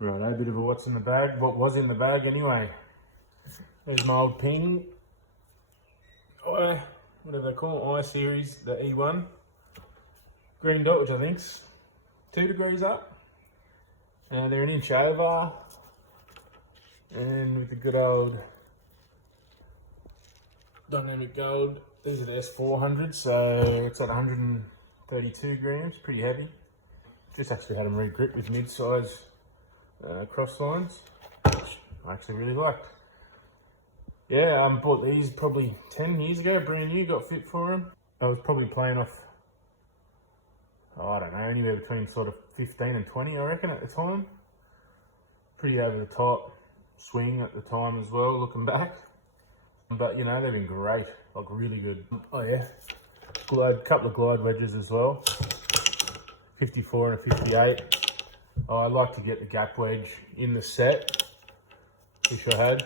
Right, a bit of a what's in the bag. What was in the bag anyway? There's my old ping. Whatever they call it, I-Series, the E1. Green dot, which I think's 2 degrees up. They're an inch over. And with the good old dynamic gold, these are the S400, so it's at 132 grams, pretty heavy. Just actually had them re-gripped with mid-size cross lines, which I actually really liked. Yeah, bought these probably 10 years ago, brand new, got fit for them. I was probably playing off, I don't know, anywhere between sort of 15 and 20, I reckon, at the time. Pretty over the top swing at the time as well, looking back. But you know, they've been great, like really good. Oh yeah, couple of glide wedges as well. 54 and a 58. Oh, I like to get the gap wedge in the set. Wish I had.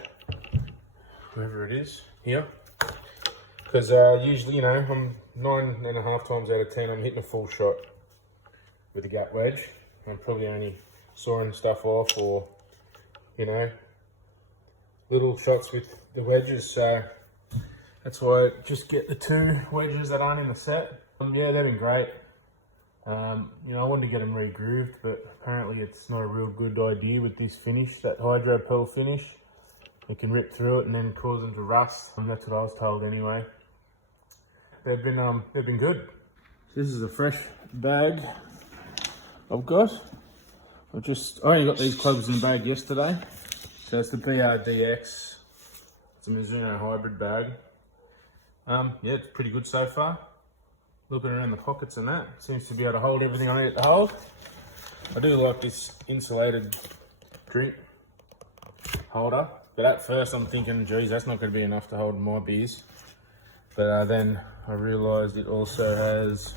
Whoever it is, here. Because usually, you know, I'm 9.5 times out of 10, I'm hitting a full shot with the gap wedge. I'm probably only sawing stuff off or, you know, little shots with the wedges. So that's why I just get the 2 wedges that aren't in the set. Yeah, they've been great. You know, I wanted to get them re-grooved, but apparently it's not a real good idea with this finish, that hydro pearl finish. It can rip through it and then cause them to rust. And that's what I was told anyway. They've been good. This is a fresh bag I've got. I only got these clubs in the bag yesterday. So it's the BRDX. It's a Mizuno hybrid bag. Yeah, it's pretty good so far. Looking around the pockets and that, seems to be able to hold everything I need it to hold. I do like this insulated drip holder, but at first I'm thinking, geez, that's not going to be enough to hold my beers. But then I realised it also has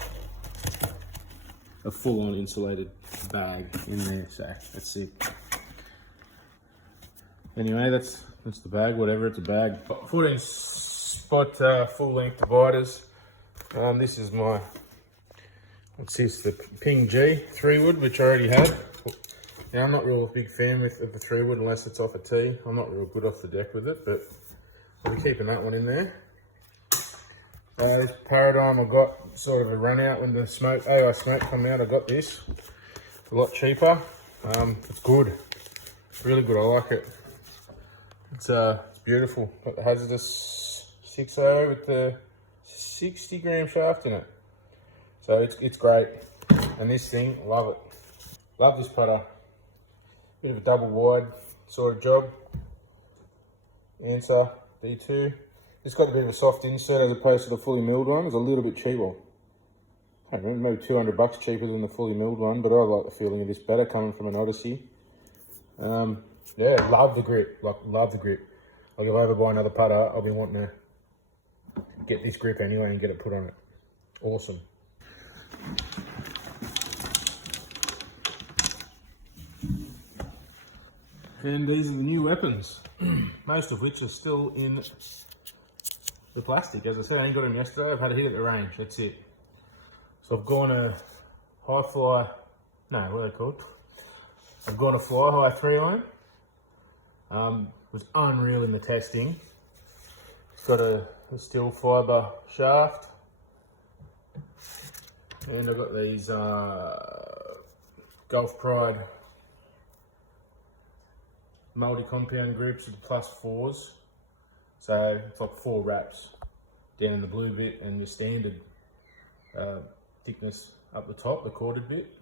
a full-on insulated bag in there, so that's it. Anyway, that's the bag, whatever, it's a bag. 14 spot full-length dividers. This is my, what's this, the Ping G 3-wood, which I already had. Now, I'm not real big fan of the 3-wood unless it's off a tee. I'm not real good off the deck with it, but I'll be keeping that one in there. This Paradigm, I got sort of a run out when the AI smoke come out. I got this, a lot cheaper. It's good, really good, I like it. It's beautiful, got the hazardous 6.0 with the 60 gram shaft in it. So it's great. And this thing, love it. Love this putter. Bit of a double wide sort of job. Answer D2. It's got a bit of a soft insert as opposed to the fully milled one. It's a little bit cheaper. I don't know, maybe $200 cheaper than the fully milled one, but I like the feeling of this better coming from an Odyssey. Yeah, love the grip. Like, love the grip. Like, if I ever buy another putter, I'll be wanting to get this grip anyway and get it put on it. Awesome. And these are the new weapons, most of which are still in the plastic. As I said, I ain't got them yesterday. I've had a hit at the range, that's it. So I've gone a high fly, no, what are they called? I've gone a fly high 3-iron. Was unreal in the testing. It's got a steel fibre shaft. And I've got these Gulf Pride multi-compound grips with +4s. So it's like 4 wraps down the blue bit and the standard thickness up the top, the corded bit.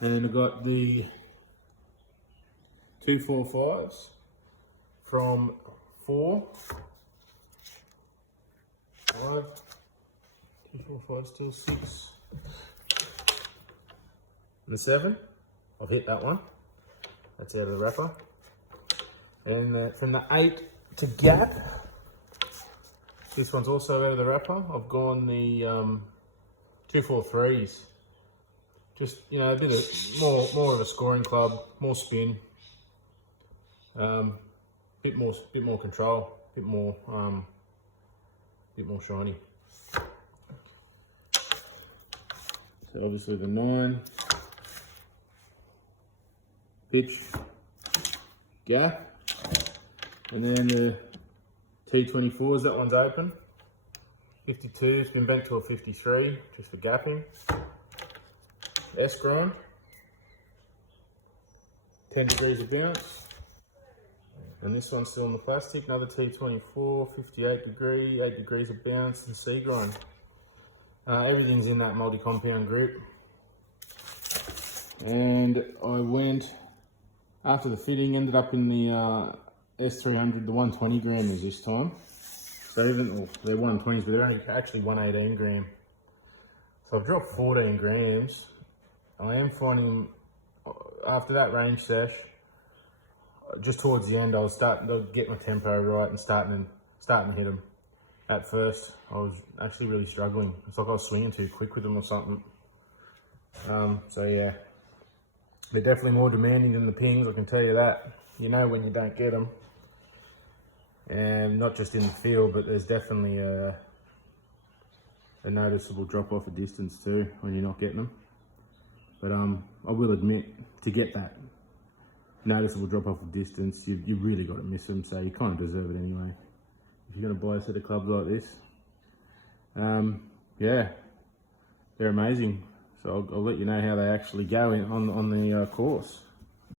And I've got the 245s from 4, 5, 245 still 6, and the 7. I've hit that one. That's out of the wrapper. And from the 8 to gap, this one's also out of the wrapper. I've gone the 243s. Just, you know, a bit of more of a scoring club, more spin, bit more control, bit more shiny. So So obviously the 9, pitch, gap, and then the T24s, that one's open. 52, it's been bent to a 53, just for gapping. S grind, 10 degrees of bounce. And this one's still in the plastic, another T24, 58 degree, 8 degrees of bounce, and C grind. Everything's in that multi-compound grip. And I went, after the fitting, ended up in the S300, the 120 grammers this time. So even, they're 120s, but they're only actually 118 gram. So I've dropped 14 grams. I am finding, after that range sesh, just towards the end, I was starting to get my tempo right and starting to hit them. At first, I was actually really struggling. It's like I was swinging too quick with them or something. So yeah, they're definitely more demanding than the pings, I can tell you that. You know when you don't get them. And not just in the field, but there's definitely a noticeable drop off of distance too when you're not getting them. But I will admit, to get that noticeable drop off of distance, you really got to miss them, so you kind of deserve it anyway. If you're going to buy a set of clubs like this, yeah, they're amazing. So I'll let you know how they actually go on the course.